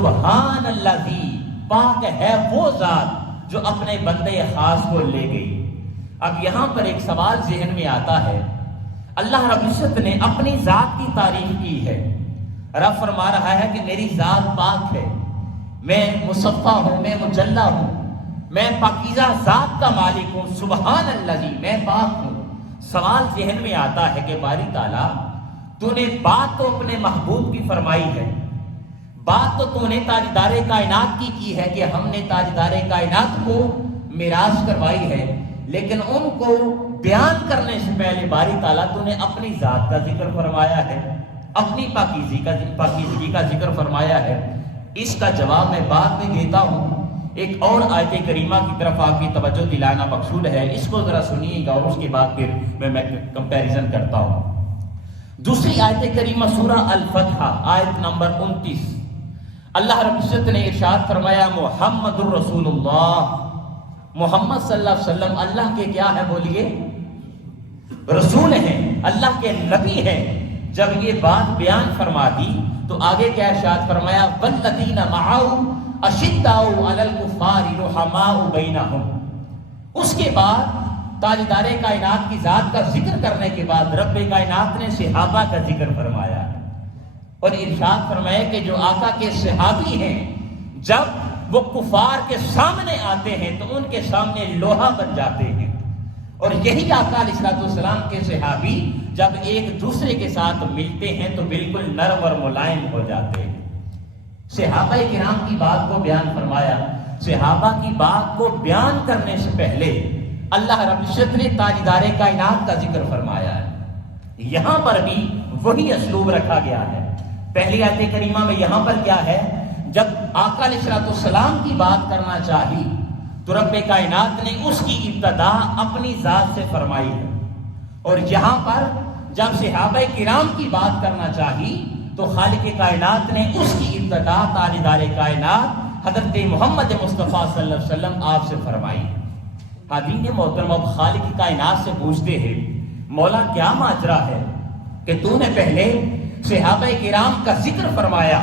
سبحان الذی، پاک ہے وہ ذات جو اپنے بندے خاص کو لے گئی۔ اب یہاں پر ایک سوال ذہن میں آتا ہے، اللہ رب العزت نے اپنی ذات کی تعریف کی ہے، رب فرما رہا ہے کہ میری ذات پاک ہے، میں مصفا ہوں، میں مجلہ ہوں، میں پاکیزہ ذات کا مالک ہوں، سبحان الذی، میں پاک ہوں۔ سوال ذہن میں آتا ہے کہ باری تعالیٰ تو نے بات تو اپنے محبوب کی فرمائی ہے، بات تو نے تاجدار کائنات کی ہے کہ ہم نے تاجدار کائنات کو معراج کروائی ہے، لیکن ان کو بیان کرنے سے پہلے باری تعالیٰ تو نے اپنی ذات کا ذکر فرمایا ہے، اپنی پاکیزگی کا ذکر فرمایا ہے۔ اس کا جواب میں بعد میں دیتا ہوں، ایک اور آیت کریمہ کی طرف آپ کی توجہ دلانا مقصود ہے، اس کو ذرا سنیے گا اور اس کے بعد پھر میں کمپیریزن کرتا ہوں۔ دوسری آیت کریمہ سورہ الفتح آیت نمبر 29، اللہ رب العزت نے ارشاد فرمایا محمد الرسول اللہ، محمد صلی اللہ علیہ وسلم اللہ کے کیا ہے بولیے؟ رسول ہیں، اللہ کے نبی ہیں۔ جب یہ بات بیان فرما دی تو آگے کیا ارشاد فرمایا والذین معہ اشداء علی الکفار رحماء بینہم۔ اس کے بعد تاجدار کائنات کی ذات کا ذکر کرنے کے بعد رب کائنات نے صحابہ کا ذکر فرمایا اور ارشاد فرمایا کہ جو آقا کے صحابی ہیں جب وہ کفار کے سامنے آتے ہیں تو ان کے سامنے لوہا بن جاتے ہیں، اور یہی آقا علیہ السلام کے صحابی جب ایک دوسرے کے ساتھ ملتے ہیں تو بالکل نرم اور ملائم ہو جاتے ہیں۔ صحابہ کرام کی بات کو بیان فرمایا، صحابہ کی بات کو بیان کرنے سے پہلے اللہ رب العزت نے تاجدار کائنات کا ذکر فرمایا ہے۔ یہاں پر بھی وہی اسلوب رکھا گیا ہے۔ پہلی آیت کریمہ میں یہاں پر کیا ہے، جب آقا علیہ السلام کی بات کرنا چاہی تو رب کائنات نے اس کی ابتدا اپنی ذات سے فرمائی ہے، اور یہاں پر جب صحابہ کرام کی بات کرنا چاہی تو خالق کائنات نے اس کی ابتدا تاجدار کائنات حضرت محمد مصطفیٰ صلی اللہ علیہ وسلم آپ سے فرمائی۔ حاضرین محترم، اب خالق کائنات سے پوچھتے ہیں مولا کیا ماجرا ہے کہ تو نے پہلے صحابہ کرام کا ذکر فرمایا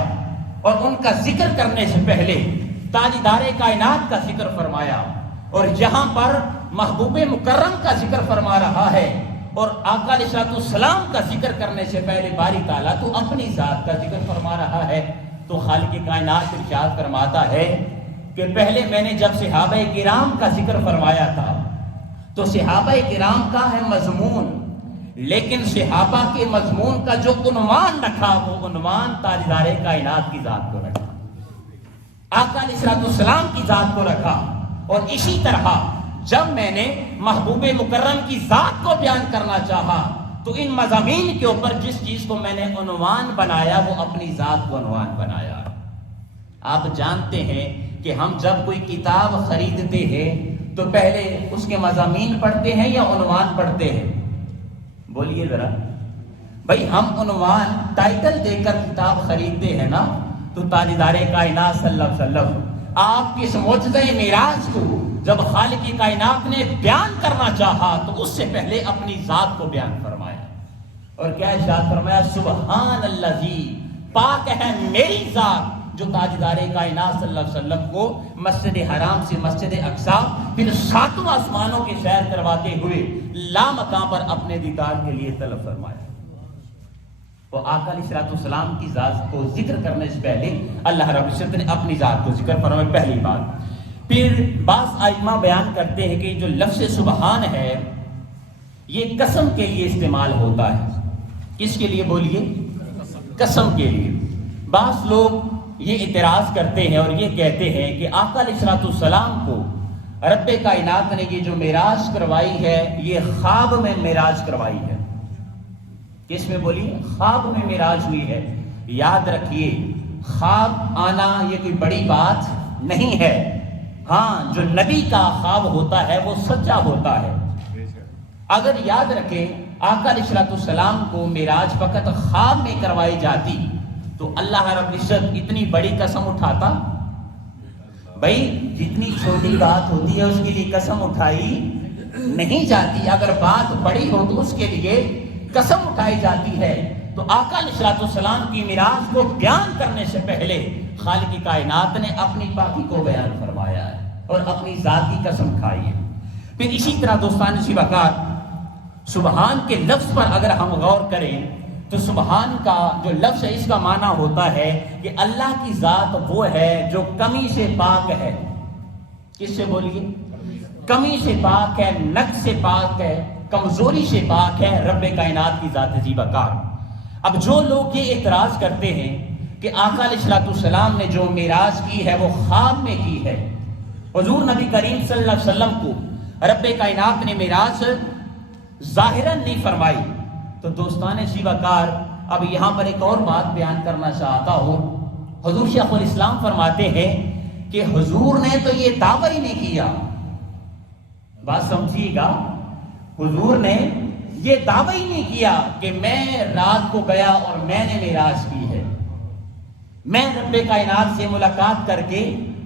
اور ان کا ذکر کرنے سے پہلے تاجدار کائنات کا ذکر فرمایا، اور یہاں پر محبوب مکرم کا ذکر فرما رہا ہے، اور آقا علیہ السلام کا ذکر کرنے سے پہلے باری تعالیٰ تو اپنی ذات کا ذکر فرما رہا ہے۔ تو خالق کائنات ارشاد فرماتا ہے کہ پہلے میں نے جب صحابہ کرام کا ذکر فرمایا تھا تو صحابہ کرام کا ہے مضمون، لیکن صحابہ کے مضمون کا جو عنوان رکھا وہ عنوان تاجدار کائنات کی ذات کو رکھا، آقا علیہ السلام کی ذات کو رکھا۔ اور اسی طرح جب میں نے محبوب مکرم کی ذات کو بیان کرنا چاہا تو ان مضامین کے اوپر جس چیز کو میں نے عنوان بنایا وہ اپنی ذات کو عنوان بنایا۔ آپ جانتے ہیں کہ ہم جب کوئی کتاب خریدتے ہیں تو پہلے اس کے مضامین پڑھتے ہیں یا عنوان پڑھتے ہیں؟ بولیے ذرا بھائی، ہم عنوان ٹائٹل دے کر کتاب خریدتے ہیں نا۔ تو تاجدار کائنات صلی اللہ علیہ وسلم آپ کی اس معجزہ معراج کو جب خالق کائنات نے بیان کرنا چاہا تو اس سے پہلے اپنی ذات کو بیان فرمایا، اور کیا ارشاد فرمایا سبحان الذی، پاک ہے میری ذات جو تاجدار کائنات صلی اللہ علیہ وسلم کو مسجد حرام سے مسجد اقصی پھر ساتوں آسمانوں کی سیر کرواتے ہوئے لامکان پر اپنے دیدار کے لیے طلب فرمایا۔ وہ آقا علیہ السلام کی ذات کو ذکر کرنے سے پہلے اللہ رب العزت نے اپنی ذات کو ذکر فرمایا، پہلی بات۔ پھر بعض ائمہ بیان کرتے ہیں کہ جو لفظ سبحان ہے یہ قسم کے لیے استعمال ہوتا ہے۔ کس کے لیے بولیے؟ قسم کے لیے۔ بعض لوگ یہ اعتراض کرتے ہیں اور یہ کہتے ہیں کہ آقا علیہ السلام کو رب کائنات نے یہ جو معراج کروائی ہے یہ خواب میں معراج کروائی ہے۔ کس میں بولیے؟ خواب میں معراج ہوئی ہے۔ یاد رکھیے خواب آنا یہ کوئی بڑی بات نہیں ہے، ہاں جو نبی کا خواب ہوتا ہے وہ سچا ہوتا ہے۔ اگر یاد رکھیں آقا علیہ السلام کو معراج فقط خواب میں کروائی جاتی تو اللہ رب العزت اتنی بڑی قسم اٹھاتا؟ بھائی جتنی چھوٹی بات ہوتی ہے اس کے لیے قسم اٹھائی نہیں جاتی، اگر بات بڑی ہو تو اس کے لیے قسم اٹھائی جاتی ہے۔ تو آقا علیہ السلام کی معراج کو بیان کرنے سے پہلے خالق کائنات نے اپنی پاکی کو بیان فرمایا ہے اور اپنی ذات کی قسم کھائی ہے۔ پھر اسی طرح دوستان سی وقات سبحان کے لفظ پر اگر ہم غور کریں تو سبحان کا جو لفظ ہے اس کا معنی ہوتا ہے کہ اللہ کی ذات وہ ہے جو کمی سے پاک ہے۔ کس سے بولیے؟ کمی سے پاک ہے، نقص سے پاک ہے، کمزوری سے پاک ہے رب کائنات کی ذات عظیم وقار۔ اب جو لوگ یہ اعتراض کرتے ہیں کہ آقا علیہ الصلوۃ والسلام نے جو معراج کی ہے وہ خواب میں کی ہے، حضور نبی کریم صلی اللہ علیہ وسلم کو رب کائنات نے معراج ظاہراً نہیں فرمائی، تو دوستان سی وقار اب یہاں پر ایک اور بات بیان کرنا چاہتا ہوں۔ حضور شیخ الاسلام فرماتے ہیں کہ حضور نے تو یہ دعویٰ ہی نہیں کیا، بات سمجھیے گا، حضور نے یہ دعویٰ ہی نہیں کیا کہ میں رات کو گیا اور میں نے معراج کی ہے، میں رب کائنات سے ملاقات کر کے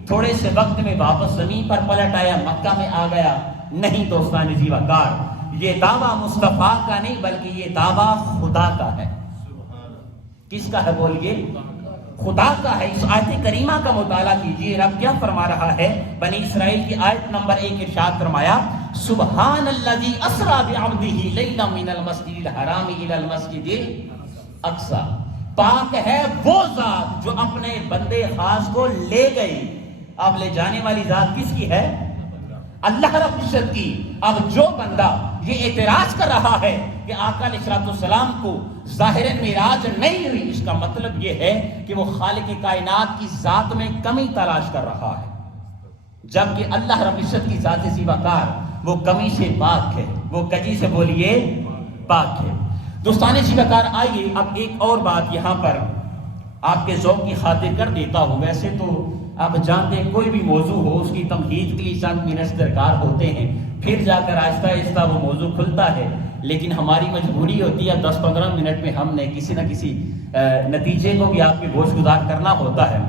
تھوڑے سے وقت میں واپس زمین پر پلٹ آیا، مکہ میں آ گیا۔ نہیں دوستان عزیز وقار، یہ دعویٰ مصطفیٰ کا نہیں بلکہ یہ دعویٰ خدا کا ہے۔ کس کا ہے بولیے؟ خدا کا ہے۔ اس آیت کریمہ کا مطالعہ کیجئے، رب کیا فرما رہا ہے؟ بنی اسرائیل کی آیت نمبر 1 ارشاد فرمایا، سبحان الذی اسری بعبدہ لیلا من المسجد الحرام الی المسجد الاقصی، پاک ہے وہ ذات جو اپنے بندے خاص کو لے گئی۔ اب لے جانے والی ذات کس کی ہے؟ اللہ رب العزت کی۔ اب جو بندہ یہ اعتراض کر رہا ہے کہ آقا علیہ الصلوۃ والسلام کو ظاہراً معراج نہیں ہوئی، اس کا مطلب یہ ہے کہ وہ خالق کائنات کی ذات میں کمی تلاش کر رہا ہے، جبکہ اللہ رب العزت کی ذات زیباکار وہ کمی سے پاک ہے، وہ کجی سے بولیے پاک ہے۔ دوستان زیباکار، آئیے اب ایک اور بات یہاں پر آپ کے ذوق کی خاطر کر دیتا ہوں۔ ویسے تو آپ جانتے ہیں کوئی بھی موضوع ہو اس کی تمہید کے لیے چند منٹ درکار ہوتے ہیں، پھر جا کر آہستہ آہستہ وہ موضوع کھلتا ہے، لیکن ہماری مجبوری ہوتی ہے 10-15 منٹ میں ہم نے کسی نہ کسی نتیجے کو بھی آپ کے گوش گزار کرنا ہوتا ہے۔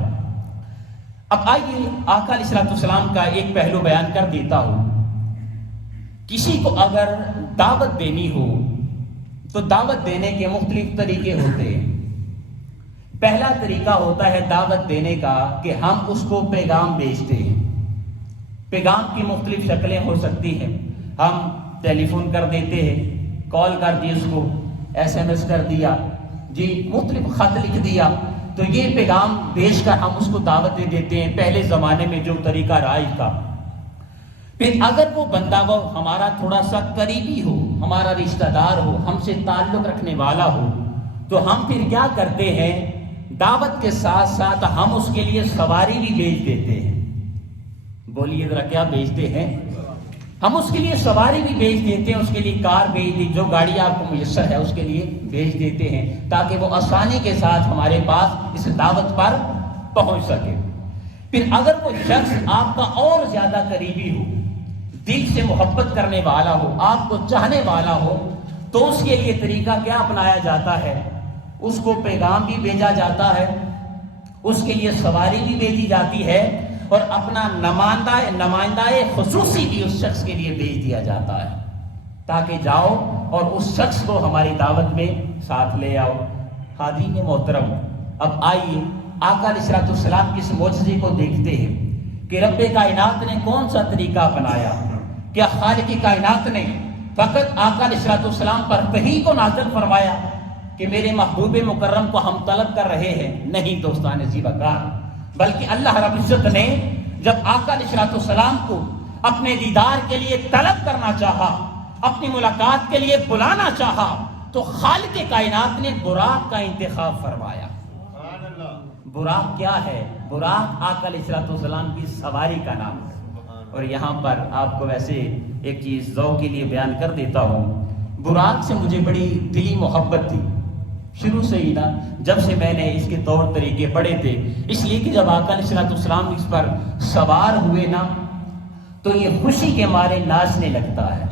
اب آئیے آقا علیہ الصلوۃ والسلام کا ایک پہلو بیان کر دیتا ہوں۔ کسی کو اگر دعوت دینی ہو تو دعوت دینے کے مختلف طریقے ہوتے ہیں۔ پہلا طریقہ ہوتا ہے دعوت دینے کا کہ ہم اس کو پیغام بھیجتے ہیں۔ پیغام کی مختلف شکلیں ہو سکتی ہیں، ہم ٹیلی فون کر دیتے ہیں، کال کر دی، اس کو SMS کر دیا، جی مختلف خط لکھ دیا، تو یہ پیغام بھیج کر ہم اس کو دعوت دے دیتے ہیں، پہلے زمانے میں جو طریقہ رائج تھا۔ پھر اگر وہ بندہ وہ ہمارا تھوڑا سا قریبی ہو، ہمارا رشتہ دار ہو، ہم سے تعلق رکھنے والا ہو، تو ہم پھر کیا کرتے ہیں، دعوت کے ساتھ ساتھ ہم اس کے لیے سواری بھی بھیج دیتے ہیں۔ بولیے ذرا کیا بھیجتے ہیں؟ ہم اس کے لیے سواری بھی بھیج دیتے ہیں، اس کے لیے کار بھیج دی، جو گاڑی آپ کو میسر ہے اس کے لیے بھیج دیتے ہیں، تاکہ وہ آسانی کے ساتھ ہمارے پاس اس دعوت پر پہنچ سکے۔ پھر اگر وہ شخص آپ کا اور زیادہ قریبی ہو، دل سے محبت کرنے والا ہو، آپ کو چاہنے والا ہو، تو اس کے لیے طریقہ کیا اپنایا جاتا ہے؟ اس کو پیغام بھی بھیجا جاتا ہے، اس کے لیے سواری بھی بھیجی جاتی ہے، اور اپنا نمائندہ خصوصی بھی اس شخص کے لیے بھیج دیا جاتا ہے، تاکہ جاؤ اور اس شخص کو ہماری دعوت میں ساتھ لے آؤ۔ حاضرین محترم، اب آئیے آقا علیہ الصلوۃ والسلام کی اس معجزے کو دیکھتے ہیں کہ رب کائنات نے کون سا طریقہ اپنایا۔ کیا خالق کائنات نے فقط آقا علیہ الصلوۃ والسلام پر وحی کو نازل فرمایا کہ میرے محبوب مکرم کو ہم طلب کر رہے ہیں؟ نہیں دوستان زیباکار، بلکہ اللہ رب العزت نے جب آقا علیہ الصلوۃ والسلام کو اپنے دیدار کے لیے طلب کرنا چاہا، اپنی ملاقات کے لیے بلانا چاہا، تو خالق کائنات نے براق کا انتخاب فرمایا۔ براق کیا ہے؟ براق آقا علیہ الصلوۃ والسلام کی سواری کا نام ہے۔ اور یہاں پر آپ کو ویسے ایک چیز ذوق کے لیے بیان کر دیتا ہوں، براق سے مجھے بڑی دلی محبت تھی شروع سے ہی نا، جب سے میں نے اس کے طور طریقے پڑھے تھے، اس لیے کہ جب آقا علیہ الصلوۃ والسلام اس پر سوار ہوئے نا، تو یہ خوشی کے مارے ناچنے لگتا ہے،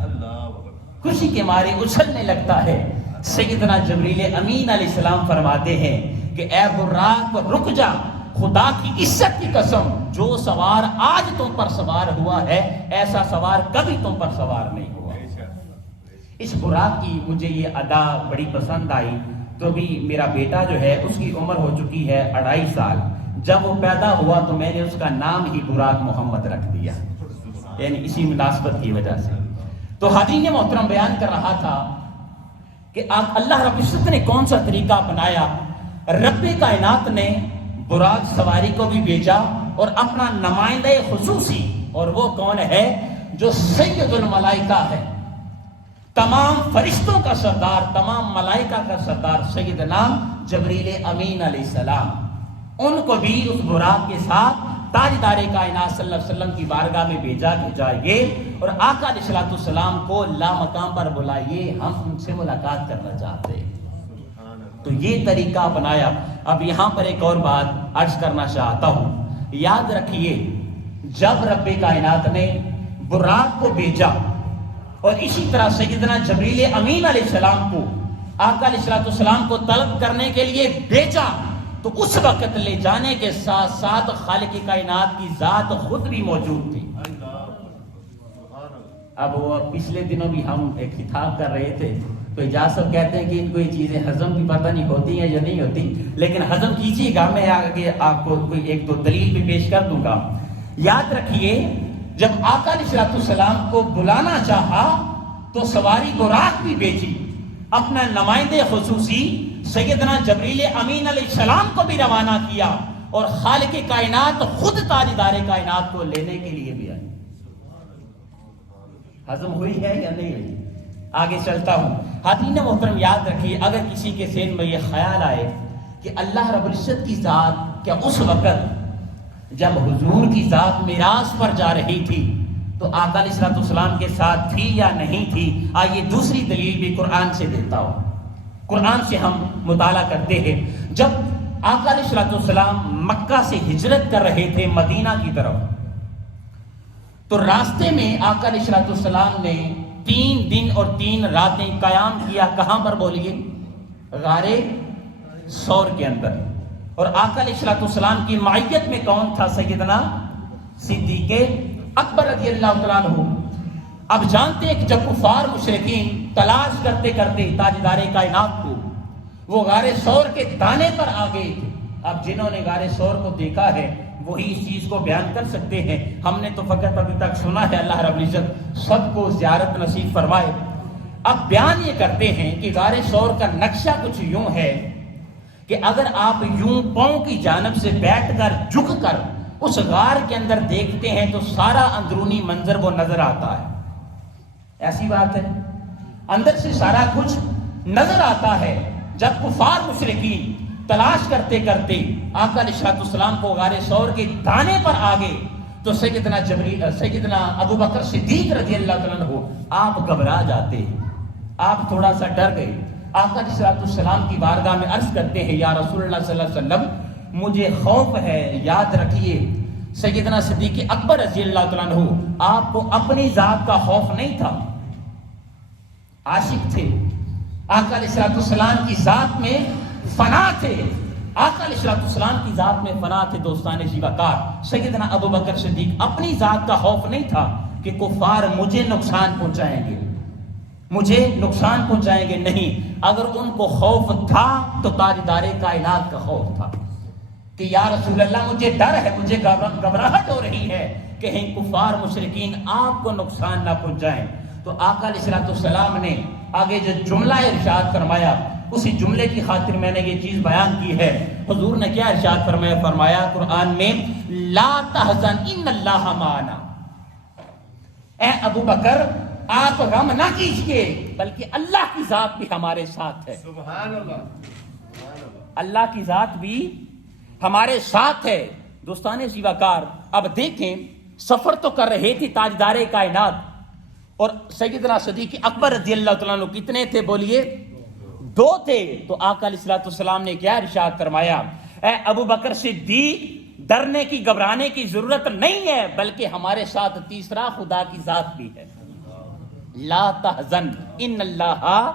خوشی کے مارے اچھلنے لگتا ہے۔ سیدنا جبریل امین علیہ السلام فرماتے ہیں کہ اے براق رک جا، خدا کی عزت کی قسم، جو سوار آج تم پر سوار ہوا ہے ایسا سوار کبھی تم پر سوار نہیں ہوا۔ اس براق کی مجھے یہ ادا بڑی پسند آئی۔ تو بھی میرا بیٹا جو ہے اس کی عمر ہو چکی ہے 2.5 سال، جب وہ پیدا ہوا تو میں نے اس کا نام ہی براق محمد رکھ دیا، یعنی اسی مناسبت کی وجہ سے۔ تو حدیث محترم بیان کر رہا تھا کہ اللہ رب العزت نے کون سا طریقہ اپنایا۔ رب کائنات نے براق سواری کو بھی بھیجا اور اپنا نمائندہ خصوصی، اور وہ کون ہے؟ جو سید الملائکہ ہے، تمام فرشتوں کا سردار، تمام ملائکہ کا سردار سیدنا جبریل امین علیہ السلام، ان کو بھی اس براق کے ساتھ تاجدار کائنات صلی اللہ علیہ وسلم کی بارگاہ میں بھیجا کہ جائیے اور آقا علیہ الصلوۃ والسلام کو لا مقام پر بلائیے، ہم ان سے ملاقات کرنا چاہتے ہیں۔ تو یہ طریقہ اپنایا۔ اب یہاں پر ایک اور بات عرض کرنا چاہتا ہوں، یاد رکھیے جب رب کائنات نے براق کو بھیجا اور اسی طرح سیدنا جبریل امین علیہ السلام کو آقا علیہ الصلوۃ والسلام کو طلب کرنے کے لیے بھیجا، تو اس وقت لے جانے کے ساتھ ساتھ خالق کائنات کی ذات خود بھی موجود تھی۔ اب وہ پچھلے دنوں بھی ہم ایک خطاب کر رہے تھے تو اجاز صاحب کہتے ہیں کہ ان کو یہ چیزیں ہضم بھی پتہ نہیں ہوتی ہیں یا نہیں ہوتی، لیکن ہضم کیجیے گا، میں آگے آپ کو کوئی ایک دو دلیل بھی پیش کر دوں گا۔ یاد رکھیے جب آقا علیہ الصلوۃ والسلام کو بلانا چاہا تو سواری براق بھی بھیجی، اپنا نمائندے خصوصی سیدنا جبریل امین علیہ السلام کو بھی روانہ کیا، اور خالق کائنات خود تاجدار کائنات کو لینے کے لیے بھی آئے۔ ہضم ہوئی ہے یا نہیں ہوئی؟ آگے چلتا ہوں۔ حاضرین محترم یاد رکھیے، اگر کسی کے ذہن میں یہ خیال آئے کہ اللہ رب العزت کی ذات کیا اس وقت جب حضور کی ذات معراج پر جا رہی تھی تو آقا علیہ الصلوۃ والسلام کے ساتھ تھی یا نہیں تھی؟ آئیے دوسری دلیل بھی قرآن سے دیتا ہوں۔ قرآن سے ہم مطالعہ کرتے ہیں۔ جب آقا علیہ الصلوۃ والسلام مکہ سے ہجرت کر رہے تھے مدینہ کی طرف، تو راستے میں آقا علیہ الصلوۃ والسلام نے 3 دن اور 3 راتیں قیام کیا۔ کہاں پر بولیے؟ غار ثور کے اندر۔ اور آقا علیہ الصلوۃ والسلام کی معیت میں کون تھا؟ سیدنا صدیق اکبر رضی اللہ تعالیٰ عنہ۔ اب جانتے ہیں کہ جب کفار مشرکین تلاش کرتے کرتے تاجدار کائنات کو وہ غار ثور کے دانے پر آ گئے تھے۔ اب جنہوں نے غار ثور کو دیکھا ہے وہی اس چیز کو بیان کر سکتے ہیں، ہم نے تو فقط ابھی تک سنا ہے۔ اللہ رب العزت سب کو زیارت نصیب فرمائے۔ اب بیان یہ کرتے ہیں کہ غار ثور کا نقشہ کچھ یوں ہے کہ اگر آپ یوں پاؤں کی جانب سے بیٹھ کر جھک کر اس غار کے اندر دیکھتے ہیں تو سارا اندرونی منظر وہ نظر آتا ہے۔ ایسی بات ہے، اندر سے سارا کچھ نظر آتا ہے۔ جب کفار مشرکین تلاش کرتے کرتے آقا علیہ الصلوۃ والسلام کو غار ثور کے دانے پر آ گئے تو سیدنا ابو بکر صدیق رضی اللہ تعالیٰ عنہ آپ گھبرا جاتے ہیں، آپ تھوڑا سا ڈر گئے۔ آقا علیہ الصلوۃ والسلام کی بارگاہ میں عرض کرتے ہیں، یا رسول اللہ صلی اللہ علیہ وسلم مجھے خوف ہے۔ یاد رکھیے سیدنا صدیق اکبر رضی اللہ تعالیٰ عنہ آپ کو اپنی ذات کا خوف نہیں تھا، عاشق تھے، آقا علیہ الصلوۃ والسلام کی ذات میں فنا تھے، آقا علیہ الصلوۃ والسلام کی ذات میں فنا تھے۔ دوستان زیوکار سیدنا ابو بکر صدیق اپنی ذات کا خوف نہیں تھا کہ کفار مجھے نقصان پہنچائیں گے، مجھے نقصان پہنچائیں گے، نہیں۔ اگر ان کو خوف تھا تو تاجدار کائنات کا خوف تھا کہ یا رسول اللہ مجھے ڈر ہے، مجھے گھبراہٹ ہو رہی ہے کہ کہیں کفار مشرکین آپ کو نقصان نہ پہنچائیں۔ تو آقا علیہ الصلوۃ والسلام نے آگے جو جملہ ارشاد فرمایا اسی جملے کی خاطر میں نے یہ چیز بیان کی ہے۔ حضور نے کیا ارشاد فرمایا؟ فرمایا قرآن میں لا تحزن ان اللہ معنا، اے ابو بکر آپ غم نہ کیجئے بلکہ اللہ کی ذات بھی ہمارے ساتھ ہے۔ سبحان اللہ، اللہ کی ذات بھی ہمارے ساتھ ہے۔ دوستان زیوکار اب دیکھیں، سفر تو کر رہے تھی تاجدار کائنات اور سیدنا صدیق اکبر رضی اللہ تعالیٰ عنہ کتنے تھے بولیے؟ 2 تھے۔ تو آقا علیہ الصلوۃ والسلام نے کیا ارشاد فرمایا؟ اے ابو بکر صدیق ڈرنے کی گھبرانے کی ضرورت نہیں ہے بلکہ ہمارے ساتھ تیسرا خدا کی ذات بھی ہے۔ لا تحزن ان اللہ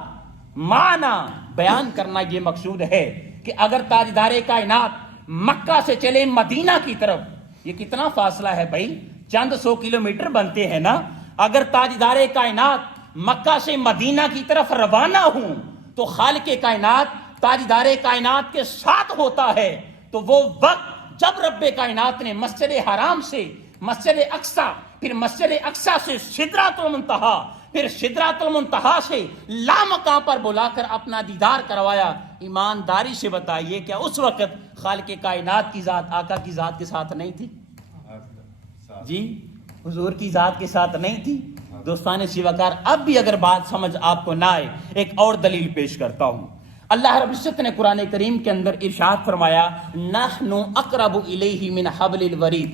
معنا بیان کرنا یہ مقصود ہے کہ اگر تاجدار کائنات مکہ سے چلے مدینہ کی طرف، یہ کتنا فاصلہ ہے بھائی؟ چند 100 کلومیٹر بنتے ہیں نا۔ اگر تاجدار کائنات مکہ سے مدینہ کی طرف روانہ ہوں تو خالق کائنات تاجدار کائنات کے ساتھ ہوتا ہے۔ تو وہ وقت جب رب کائنات نے مسجد حرام سے مسجد اقصی، پھر مسجد اقصی سے سدرۃ المنتہا، پھر سدرۃ المنتہا سے لامکاں پر بلا کر اپنا دیدار کروایا، ایمانداری سے بتائیے کیا اس وقت خالق کائنات کی ذات آقا کی ذات کے ساتھ نہیں تھی؟ جی حضور کی ذات کے ساتھ نہیں تھی؟ دوستان سیوکار، اب بھی اگر بات سمجھ آپ کو نہ آئے، ایک اور دلیل پیش کرتا ہوں۔ اللہ رب العزت نے قرآن کریم کے اندر ارشاد فرمایا، نحن اقرب الیہ من حبل الورید۔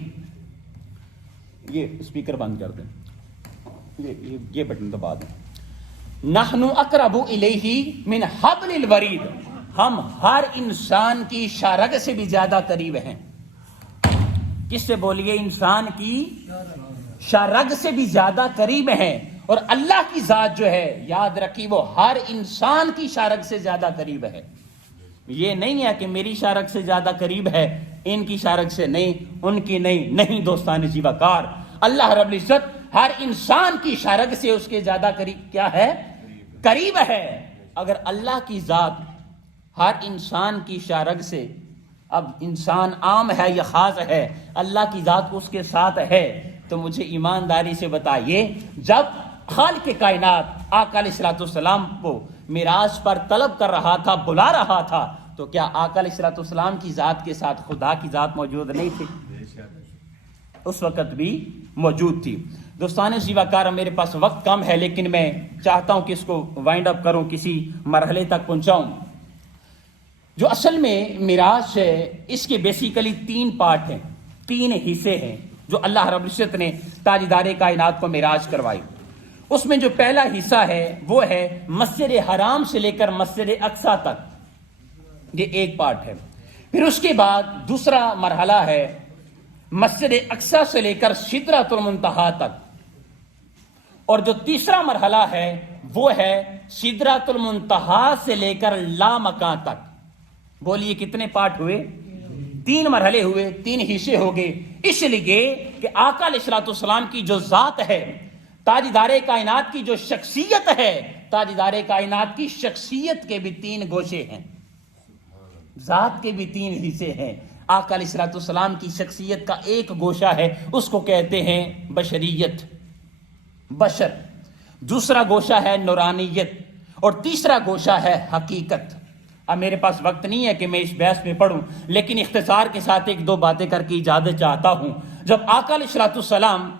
یہ اسپیکر بند کر دیں، یہ بٹن دبا دیں۔ نحن اقرب الیہ من حبل الورید، ہم ہر انسان کی شارگ سے بھی زیادہ قریب ہیں۔ کس سے بولیے؟ انسان کی شارگ سے بھی زیادہ قریب ہیں۔ اور اللہ کی ذات جو ہے، یاد رکھی، وہ ہر انسان کی شارگ سے زیادہ قریب ہے۔ یہ نہیں ہے کہ میری شارگ سے زیادہ قریب ہے، ان کی شارگ سے نہیں، ان کی نہیں دوستان جیوکار، اللہ رب العزت ہر انسان کی شارگ سے اس کے زیادہ قریب کیا ہے؟ قریب ہے۔ اگر اللہ کی ذات ہر انسان کی شارگ سے، اب انسان عام ہے یا خاص ہے، اللہ کی ذات اس کے ساتھ ہے، تو مجھے ایمانداری سے بتائیے، جب خالق کائنات آقا علیہ الصلوۃ والسلام کو معراج پر طلب کر رہا تھا، بلا رہا تھا، تو کیا آقا علیہ الصلوۃ والسلام کی ذات کے ساتھ خدا کی ذات موجود نہیں تھی؟ اس وقت بھی موجود تھی۔ دوستان زیوکار، میرے پاس وقت کم ہے، لیکن میں چاہتا ہوں کہ اس کو وائنڈ اپ کروں، کسی مرحلے تک پہنچاؤں۔ جو اصل میں معراج ہے، اس کے بیسیکلی 3 پارٹ ہیں، 3 حصے ہیں جو اللہ رب العزت نے تاجدار کائنات کو معراج کروائی۔ اس میں جو پہلا حصہ ہے وہ ہے مسجد حرام سے لے کر مسجد اقصی تک، یہ ایک پارٹ ہے۔ پھر اس کے بعد دوسرا مرحلہ ہے مسجد اقصی سے لے کر سدرۃ المنتہا تک، اور جو تیسرا مرحلہ ہے وہ ہے سدرۃ المنتہا سے لے کر لامکاں تک۔ بولیے کتنے پارٹ ہوئے؟ 3 مرحلے ہوئے، 3 حصے ہو گئے۔ اس لیے کہ آقا علیہ الصلوۃ والسلام کی جو ذات ہے، تاجدار کائنات کی جو شخصیت ہے، تاجدار کائنات کی شخصیت کے بھی 3 گوشے ہیں، ذات کے بھی 3 حصے ہیں۔ آقا علیہ الصلوۃ والسلام کی شخصیت کا ایک گوشہ ہے، اس کو کہتے ہیں بشریت، بشر، دوسرا گوشہ ہے نورانیت، اور تیسرا گوشہ ہے حقیقت۔ اب میرے پاس وقت نہیں ہے کہ میں اس بحث میں پڑھوں، لیکن اختصار کے ساتھ 1-2 باتیں کر کے اجازت چاہتا ہوں۔ جب آقا علیہ الصلوۃ والسلام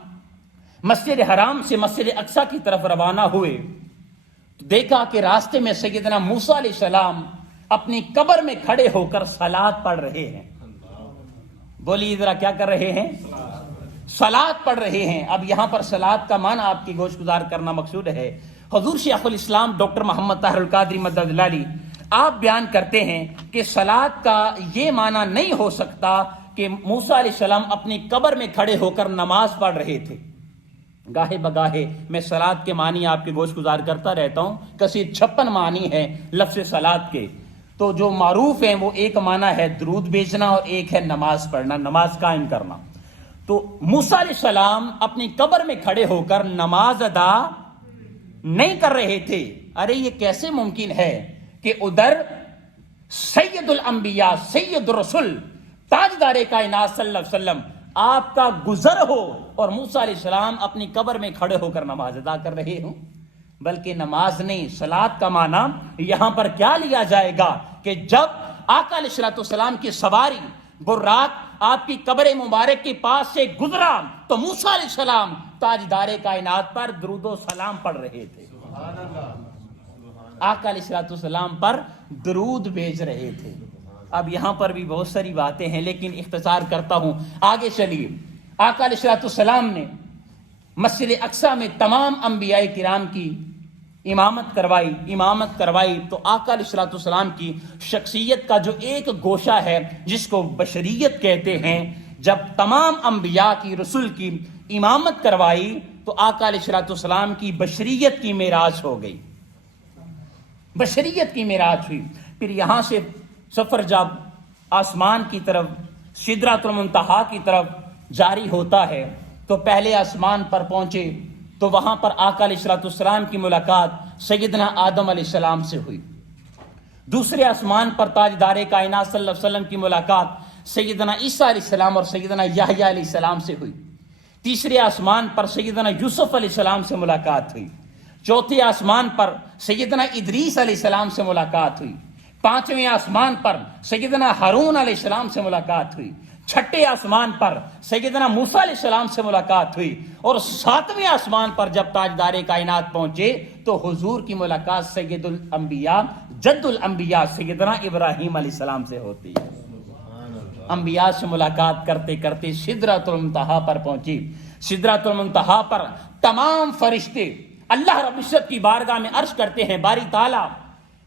مسجد حرام سے مسجد اقصی کی طرف روانہ ہوئے تو دیکھا کہ راستے میں سیدنا موسیٰ علیہ السلام اپنی قبر میں کھڑے ہو کر صلات پڑھ رہے ہیں۔ بولیے ذرا کیا کر رہے ہیں؟ صلات پڑھ رہے ہیں۔ اب یہاں پر صلات کا معنی آپ کی گوش گزار کرنا مقصود ہے۔ حضور شیخ الاسلام ڈاکٹر محمد طاہر القادری مدد اللہ علیہ آپ بیان کرتے ہیں کہ صلات کا یہ معنی نہیں ہو سکتا کہ موسیٰ علیہ السلام اپنی قبر میں کھڑے ہو کر نماز پڑھ رہے تھے۔ گاہے بگاہے میں صلات کے معنی آپ کے گوش گزار کرتا رہتا ہوں، کسی 56 معنی ہے لفظ صلات کے، تو جو معروف ہیں وہ ایک معنی ہے درود بھیجنا اور ایک ہے نماز پڑھنا، نماز قائم کرنا۔ تو موسیٰ علیہ السلام اپنی قبر میں کھڑے ہو کر نماز ادا نہیں کر رہے تھے۔ ارے یہ کیسے ممکن ہے کہ ادھر سید الانبیاء، سید الرسل، تاجدار کائنات صلی اللہ علیہ وسلم آپ کا گزر ہو اور موسیٰ علیہ السلام اپنی قبر میں کھڑے ہو کر نماز ادا کر رہے ہوں؟ بلکہ نماز نہیں، صلات کا معنی یہاں پر کیا لیا جائے گا کہ جب آقا علیہ الصلوۃ والسلام کی سواری براق آپ کی قبر مبارک کے پاس سے گزرا تو موسیٰ علیہ السلام تاجدار کائنات پر درود و سلام پڑھ رہے تھے، آقا علیہ الصلوۃ والسلام پر درود بھیج رہے تھے۔ اب یہاں پر بھی بہت ساری باتیں ہیں، لیکن اختصار کرتا ہوں، آگے چلیے۔ آقا علیہ الصلوۃ والسلام نے مسجد اقصی میں تمام انبیاء کرام کی امامت کروائی تو آقا علیہ الصلوۃ والسلام کی شخصیت کا جو ایک گوشہ ہے جس کو بشریت کہتے ہیں، جب تمام انبیاء کی، رسول کی امامت کروائی تو آقا علیہ الصلوۃ والسلام کی بشریت کی معراج ہو گئی، بشریت کی معراج ہوئی۔ پھر یہاں سے سفر جب آسمان کی طرف سدرۃ المنتہا کی طرف جاری ہوتا ہے تو پہلے آسمان پر پہنچے تو وہاں پر آقا علیہ الصلوۃ والسلام کی ملاقات سیدنا آدم علیہ السلام سے ہوئی۔ دوسرے آسمان پر تاجدار کائنات صلی اللہ علیہ وسلم کی ملاقات سیدنا عیسیٰ علیہ السلام اور سیدنا یحییٰ علیہ السلام سے ہوئی، تیسرے آسمان پر سیدنا یوسف علیہ السلام سے ملاقات ہوئی، چوتھے آسمان پر سیدنا ادریس علیہ السلام سے ملاقات ہوئی، پانچویں آسمان پر سیدنا ہارون علیہ السلام سے ملاقات ہوئی، چھٹے آسمان پر سیدنا موسیٰ علیہ السلام سے ملاقات ہوئی، اور ساتویں آسمان پر جب تاجدار کائنات پہنچے تو حضور کی ملاقات سید الانبیاء جد الانبیاء سیدنا ابراہیم علیہ السلام سے ہوتی ہے۔ انبیاء سے ملاقات کرتے کرتے سدرۃ المنتہا پر پہنچی۔ سدرۃ المنتہا پر تمام فرشتے اللہ رب العزت کی بارگاہ میں عرض کرتے ہیں، باری تعالیٰ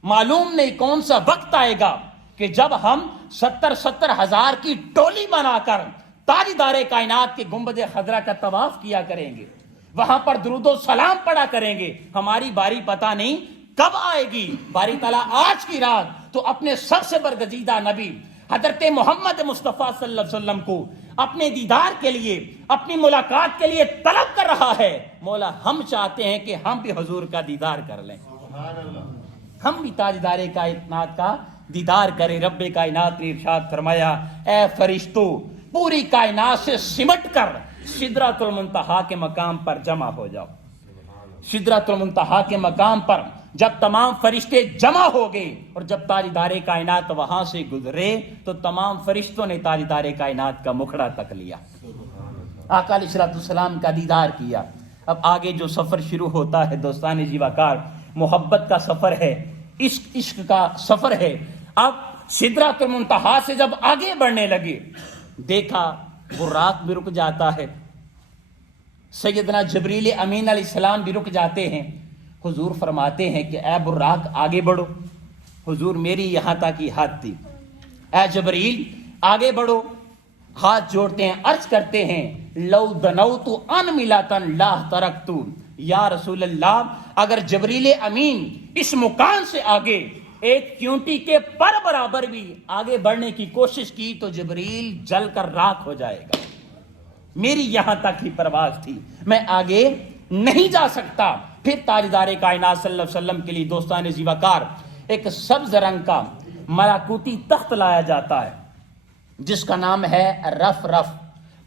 معلوم نہیں کون سا وقت آئے گا کہ جب ہم 70 ہزار کی ٹولی بنا کر تاجدار کائنات کے گنبد خضرا کا طواف کیا کریں گے، وہاں پر درود و سلام پڑھا کریں گے، ہماری باری پتہ نہیں کب آئے گی۔ باری تعالیٰ آج کی رات تو اپنے سب سے برگزیدہ نبی حضرت محمد مصطفیٰ صلی اللہ علیہ وسلم کو اپنے دیدار کے لیے، اپنی ملاقات کے لیے طلب کر رہا ہے۔ مولا ہم چاہتے ہیں کہ ہم بھی حضور کا دیدار کر لیں، ہم بھی تاجدار کائنات کا دیدار کریں۔ رب کائنات نے ارشاد فرمایا، اے فرشتو پوری کائنات سے سمٹ کر سدرۃ المنتہا کے مقام پر جمع ہو جاؤ۔ سدرۃ المنتہا کے مقام پر جب تمام فرشتے جمع ہو گئے اور جب تاجدار کائنات وہاں سے گزرے تو تمام فرشتوں نے تاجدار کائنات کا مکھڑا تک لیا، آقا علیہ الصلوۃ والسلام کا دیدار کیا۔ اب آگے جو سفر شروع ہوتا ہے دوستان جیواکار، محبت کا سفر ہے، عشق کا سفر ہے۔ اب سدرۃ المنتہا سے جب آگے بڑھنے لگے، دیکھا براق بھی رک جاتا ہے، سیدنا جبریل امین علیہ السلام بھی رک جاتے ہیں۔ حضور فرماتے ہیں کہ اے براق آگے بڑھو۔ حضور میری یہاں تک کی حد تھی، اے جبریل آگے بڑھو۔ ہاتھ جوڑتے ہیں، عرض کرتے ہیں لو دنوت ان ملاتن لا ترکت، یا رسول اللہ اگر جبریل امین اس مکان سے آگے ایک چیونٹی کے پر برابر بھی آگے بڑھنے کی کوشش کی تو جبریل جل کر راکھ ہو جائے گا۔ میری یہاں تک ہی پرواز تھی، میں آگے نہیں جا سکتا۔ پھر تاجدار کائنات صلی اللہ علیہ وسلم کے لیے دوستان زیواکار ایک سبز رنگ کا ملکوتی تخت لایا جاتا ہے جس کا نام ہے رف رف۔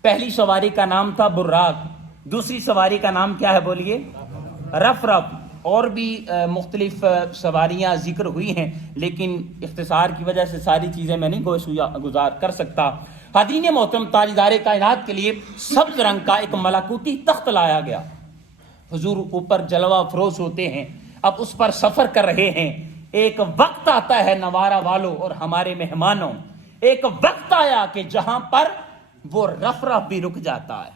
پہلی سواری کا نام تھا براق، دوسری سواری کا نام کیا ہے بولیے؟ رف رف۔ اور بھی مختلف سواریاں ذکر ہوئی ہیں لیکن اختصار کی وجہ سے ساری چیزیں میں نہیں گزار کر سکتا۔ حاضرین محترم، تاجدار کائنات کے لیے سبز رنگ کا ایک ملکوتی تخت لایا گیا۔ حضور اوپر جلوہ افروز ہوتے ہیں، اب اس پر سفر کر رہے ہیں۔ ایک وقت آتا ہے نوارہ والوں اور ہمارے مہمانوں، ایک وقت آیا کہ جہاں پر وہ رف رف بھی رک جاتا ہے،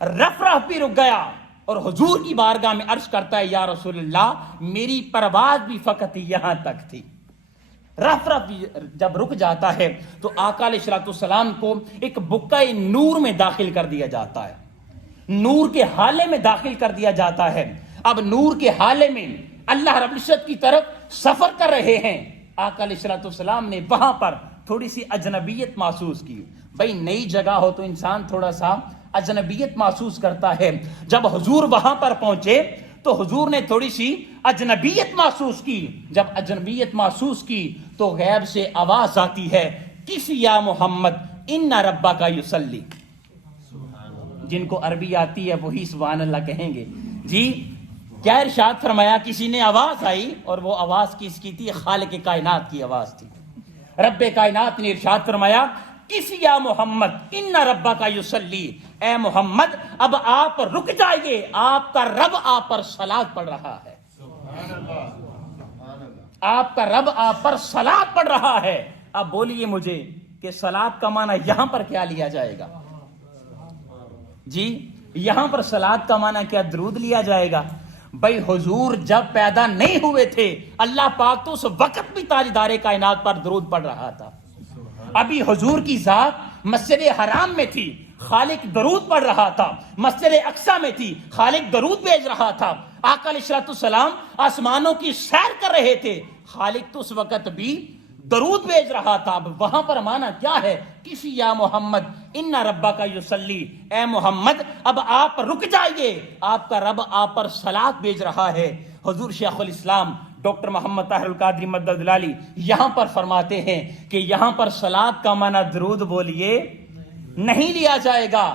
رف رف بھی رک گیا اور حضور کی بارگاہ میں عرض کرتا ہے یا رسول اللہ میری پرواز بھی فقط یہاں تک تھی۔ رف رف جب رک جاتا ہے تو آقا علیہ الصلوۃ والسلام کو ایک بقعہ نور میں داخل کر دیا جاتا ہے، نور کے حالے میں داخل کر دیا جاتا ہے۔ اب نور کے حالے میں اللہ رب العزت کی طرف سفر کر رہے ہیں۔ آقا علیہ الصلوۃ والسلام نے وہاں پر تھوڑی سی اجنبیت محسوس کی۔ بھائی نئی جگہ ہو تو انسان تھوڑا سا اجنبیت محسوس کرتا ہے۔ جب حضور وہاں پر پہنچے تو حضور نے تھوڑی سی اجنبیت محسوس کی۔ جب اجنبیت محسوس کی تو غیب سے آواز آتی ہے، کس یا محمد ان ربک یصلی۔ جن کو عربی آتی ہے وہی سبحان اللہ کہیں گے۔ جی کیا ارشاد فرمایا؟ کسی نے آواز آئی اور وہ آواز کس کی تھی؟ خالق کائنات کی آواز تھی۔ رب کائنات نے ارشاد فرمایا کس یا محمد ان ربک یصلی، اے محمد اب آپ رک جائیے، آپ کا رب آپ پر صلاۃ پڑھ رہا ہے، آپ کا رب آپ پر صلاۃ پڑھ رہا ہے۔ اب بولیے مجھے کہ صلاۃ کا معنی یہاں پر کیا لیا جائے گا؟ جی یہاں پر صلاۃ کا معنی کیا درود لیا جائے گا؟ بھائی حضور جب پیدا نہیں ہوئے تھے اللہ پاک تو اس وقت بھی تاجدار کائنات پر درود پڑھ رہا تھا۔ ابھی حضور کی ذات مسجد حرام میں تھی، خالق درود پڑھ رہا تھا، مسجد اقصی میں تھی، خالق درود بھیج رہا تھا۔ آقا علیہ الصلوۃ والسلام آسمانوں کی سیر کر رہے تھے، خالق تو اس وقت بھی درود بھیج رہا تھا۔ اب وہاں پر مانا کیا ہے؟ کسی یا محمد ان ربک یصلی، اے محمد اب آپ رک جائیے، آپ کا رب آپ پر صلاۃ بھیج رہا ہے۔ حضور شیخ الاسلام ڈاکٹر محمد طاہر القادری مدد لالی یہاں پر فرماتے ہیں کہ یہاں پر صلاۃ کا معنی درود بولیے نہیں لیا جائے گا،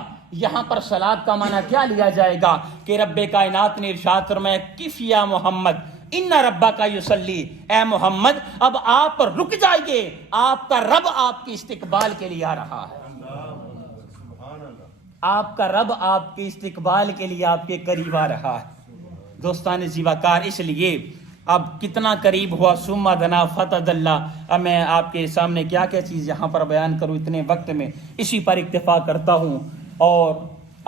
یہاں پر صلاۃ کا معنی کیا لیا جائے گا کہ رب کائنات نے ارشاد فرمایا کف یا محمد ان ربا کا یصلی، اے محمد اب آپ رک جائیے، آپ کا رب آپ کے استقبال کے لیے آ رہا ہے، آپ کا رب آپ کے استقبال کے لیے آپ کے قریب آ رہا ہے۔ دوستان زیباکار، اس لیے اب کتنا قریب ہوا ثم دنا فتد اللہ۔ اب میں آپ کے سامنے کیا کیا چیز یہاں پر بیان کروں اتنے وقت میں، اسی پر اکتفا کرتا ہوں اور